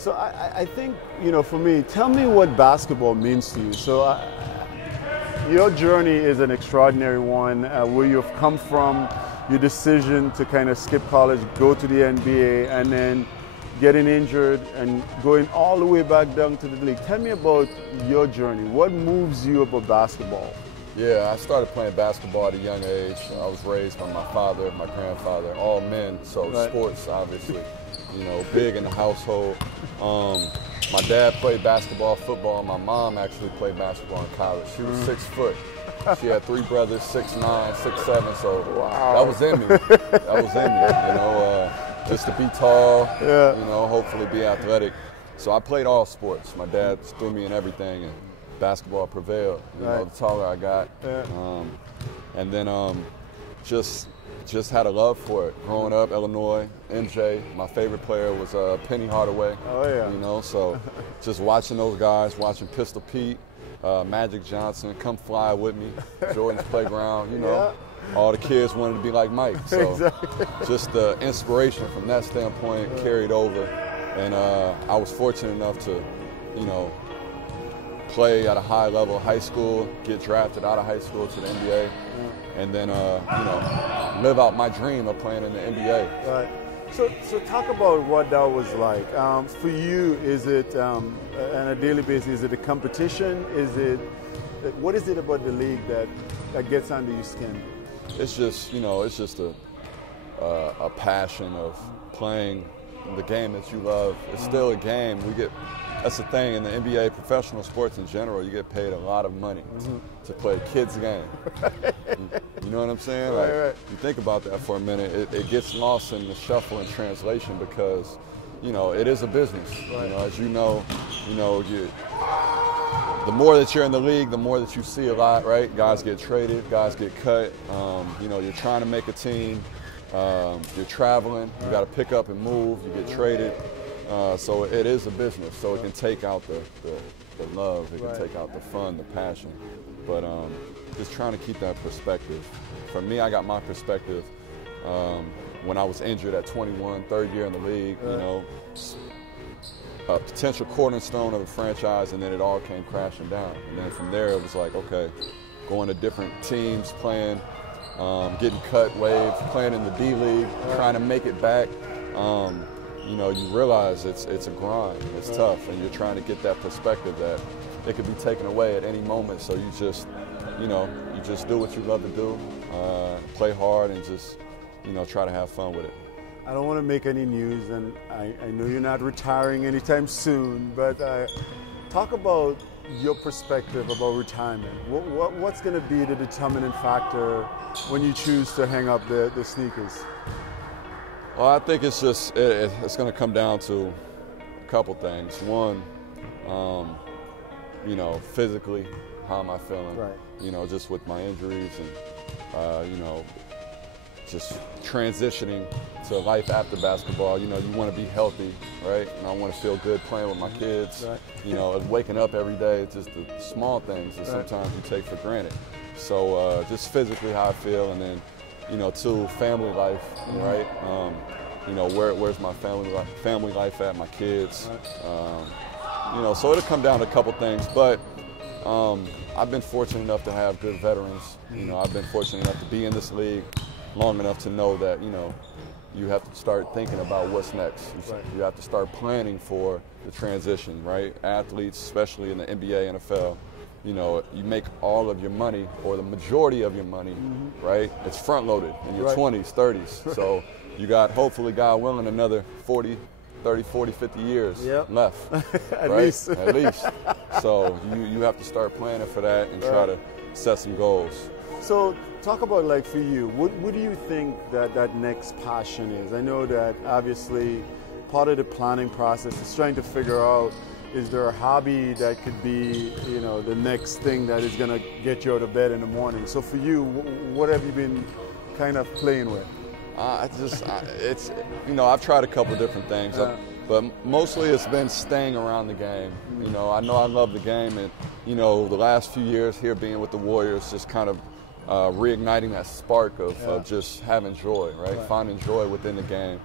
So I think, you know, for me, tell me what basketball means to you. So your journey is an extraordinary one, where you've come from, your decision to kind of skip college, go to the NBA, and then getting injured and going all the way back down to the league. Tell me about your journey. What moves you about basketball? Yeah, I started playing basketball at a young age. I was raised by my father, my grandfather, all men, so right. Sports, obviously, you know, big in the household. My dad played basketball, football. My mom actually played basketball in college. She was 6 foot. She had 3 brothers, 6'9", 6'7", so wow. That was in me. That was in me, you know, just to be tall, yeah. you know, hopefully be athletic. So I played all sports. My dad threw me in everything, and basketball prevailed. You know, the taller I got, and then just had a love for it. Growing up, Illinois, MJ, my favorite player was Penny Hardaway. Oh yeah. You know, so just watching those guys, watching Pistol Pete, Magic Johnson, come fly with me, Jordan's Playground. You know, all the kids wanted to be like Mike. So exactly. Just the inspiration from that standpoint carried over, and I was fortunate enough to, you know, play at a high level, high school, get drafted out of high school to the NBA, and then, you know, live out my dream of playing in the NBA. Right. So talk about what that was like. For you, is it, on a daily basis, is it a competition? What is it about the league that gets under your skin? It's just, you know, it's just a passion of playing the game that you love. It's still a game. That's the thing in the NBA, professional sports in general, you get paid a lot of money to play a kid's game. You know what I'm saying? Like, you think about that for a minute, it gets lost in the shuffle and translation because, you know, it is a business. You know, as you know, the more that you're in the league, the more that you see a lot, right? Guys get traded, guys get cut. You know, you're trying to make a team. You're traveling, you got to pick up and move, you get traded. So it is a business, so it can take out the love, it can take out the fun, the passion. But just trying to keep that perspective. For me, I got my perspective when I was injured at 21, third year in the league, you know, a potential cornerstone of the franchise, and then it all came crashing down. And then from there, it was like, okay, going to different teams, playing, getting cut, waived, playing in the D League, trying to make it back. You know, you realize it's a grind, it's tough, and you're trying to get that perspective that it could be taken away at any moment. So you just, you know, you just do what you love to do, play hard, and just, you know, try to have fun with it. I don't want to make any news, and I know you're not retiring anytime soon, but talk about your perspective about retirement. What's going to be the determining factor when you choose to hang up the sneakers? Well, I think it's just, it's going to come down to a couple things. One, you know, physically, how am I feeling? Right. You know, just with my injuries and, you know, just transitioning to life after basketball. You know, you want to be healthy, right? And I want to feel good playing with my kids. Right. You know, waking up every day, it's just the small things that sometimes you take for granted. So just physically how I feel, and then, you know, two, family life, right? You know, where's my family life at, my kids? You know, so it'll come down to a couple things, but I've been fortunate enough to have good veterans. You know, I've been fortunate enough to be in this league long enough to know that, you know, you have to start thinking about what's next. You have to start planning for the transition, right? Athletes, especially in the NBA, NFL, you know, you make all of your money, or the majority of your money, right? It's front loaded in your 20s, 30s. So you got, hopefully, God willing, another 30, 40, 50 years left. At least. At least. So you have to start planning for that and try to set some goals. So talk about, like, for you, what do you think that next passion is? I know that obviously part of the planning process is trying to figure out, is there a hobby that could be, you know, the next thing that is going to get you out of bed in the morning? So for you, what have you been kind of playing with? It's, you know, I've tried a couple different things, but mostly it's been staying around the game. You know I love the game, and, you know, the last few years here being with the Warriors, just kind of reigniting that spark of just having joy, right? Finding joy within the game.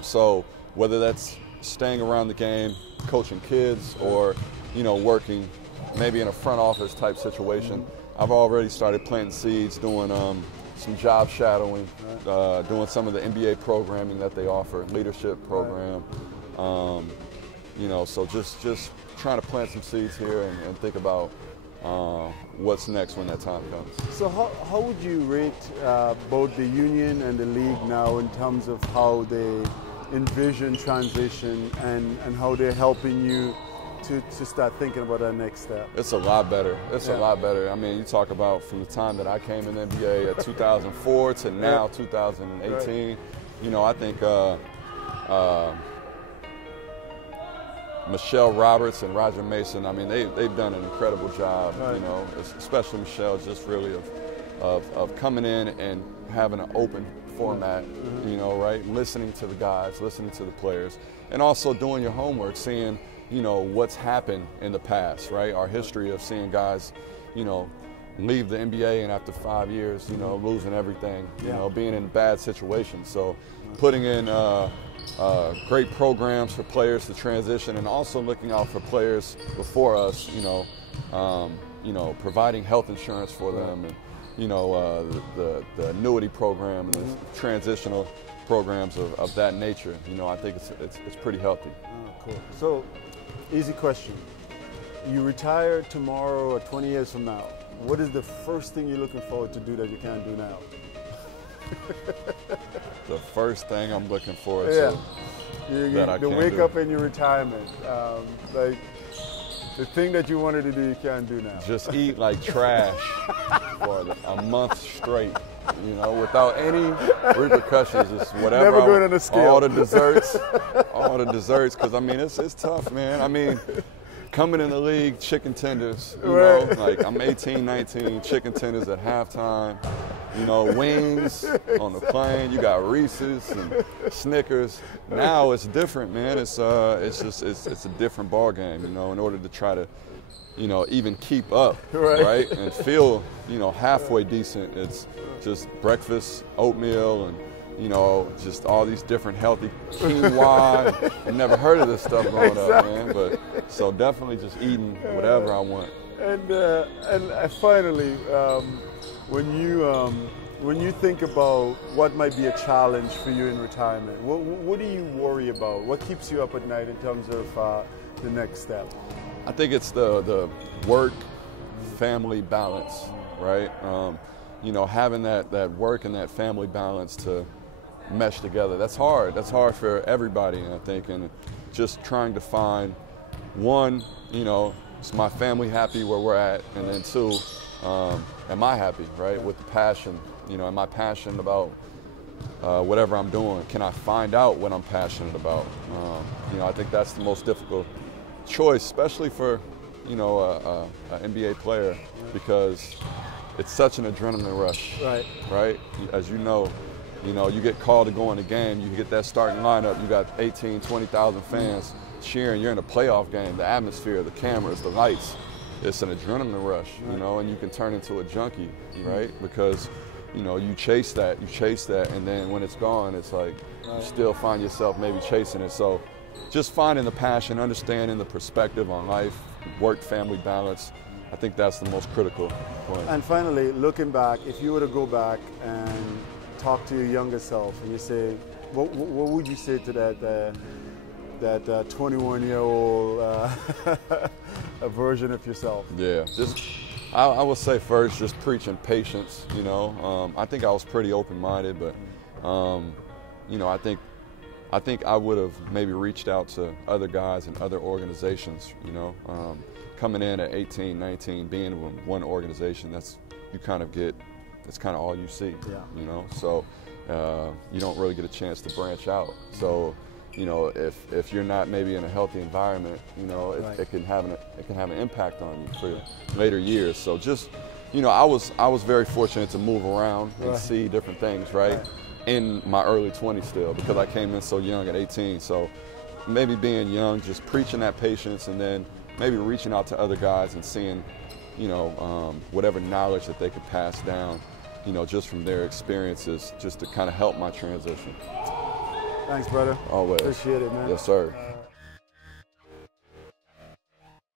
So whether that's staying around the game, coaching kids, or, you know, working maybe in a front office type situation. I've already started planting seeds, doing some job shadowing, doing some of the NBA programming that they offer, leadership program. You know, so just trying to plant some seeds here and think about what's next when that time comes. So how would you rate both the union and the league now in terms of how they envision transition and how they're helping you to start thinking about that next step? It's a lot better. It's a lot better. I mean, you talk about from the time that I came in the NBA at 2004 to now 2018. You know, I think Michelle Roberts and Roger Mason, I mean, they've done an incredible job, you know, especially Michelle, just really of coming in and having an open format, you know, right? Listening to the guys, listening to the players, and also doing your homework, seeing, you know, what's happened in the past, right? Our history of seeing guys, you know, leave the NBA and after 5 years, you know, losing everything, you know, being in bad situations. So putting in great programs for players to transition, and also looking out for players before us, you know, providing health insurance for them, and, you know, the annuity program and the transitional programs of that nature. You know, I think it's pretty healthy. Oh, cool. So, easy question. You retire tomorrow or 20 years from now. What is the first thing you're looking forward to do that you can't do now? The first thing I'm looking forward to that I can't wake do. up in your retirement, like the thing that you wanted to do you can't do now. Just eat like trash for a month straight, you know, without any repercussions. Just whatever. Never going on a scale. All the desserts, because I mean it's tough, man. I mean, coming in the league, chicken tenders, you know, like I'm 18, 19, chicken tenders at halftime, you know, wings on the plane, you got Reese's and Snickers. Now it's different, man. It's a different ball game, you know, in order to try to, you know, even keep up, right? And feel, you know, halfway decent. It's just breakfast, oatmeal, and, you know, just all these different healthy quinoa. I never heard of this stuff growing up, man. But so definitely just eating whatever I want. And finally, when you think about what might be a challenge for you in retirement, what do you worry about? What keeps you up at night in terms of the next step? I think it's the work-family balance, right? You know, having that work and that family balance to mesh together. That's hard. That's hard for everybody, I think, and just trying to find, one, you know, is my family happy where we're at, and then two, am I happy, right, with the passion? You know, am I passionate about whatever I'm doing? Can I find out what I'm passionate about? You know, I think that's the most difficult choice, especially for, you know, an NBA player, because it's such an adrenaline rush, right? As you know, you get called to go in the game, you get that starting lineup, you got 18, 20,000 fans cheering, you're in a playoff game, the atmosphere, the cameras, the lights, it's an adrenaline rush, you know, and you can turn into a junkie, right? Because, you know, you chase that, and then when it's gone, it's like you still find yourself maybe chasing it. So just finding the passion, understanding the perspective on life, work-family balance, I think that's the most critical point. And finally, looking back, if you were to go back and talk to your younger self, and you say, what would you say to that 21-year-old version of yourself? Yeah, I would say first, just preaching patience. You know, I think I was pretty open-minded, but you know, I think I would have maybe reached out to other guys and other organizations. You know, coming in at 18, 19, being in one organization, that's kind of all you see. You know, so you don't really get a chance to branch out. So, you know, if you're not maybe in a healthy environment, you know, it can have an impact on you for later years. So just, you know, I was very fortunate to move around and see different things, right? In my early 20s still, because I came in so young at 18. So maybe being young, just preaching that patience, and then maybe reaching out to other guys and seeing, you know, whatever knowledge that they could pass down, you know, just from their experiences, just to kind of help my transition. Thanks, brother. Always. Appreciate it, man. Yes, sir.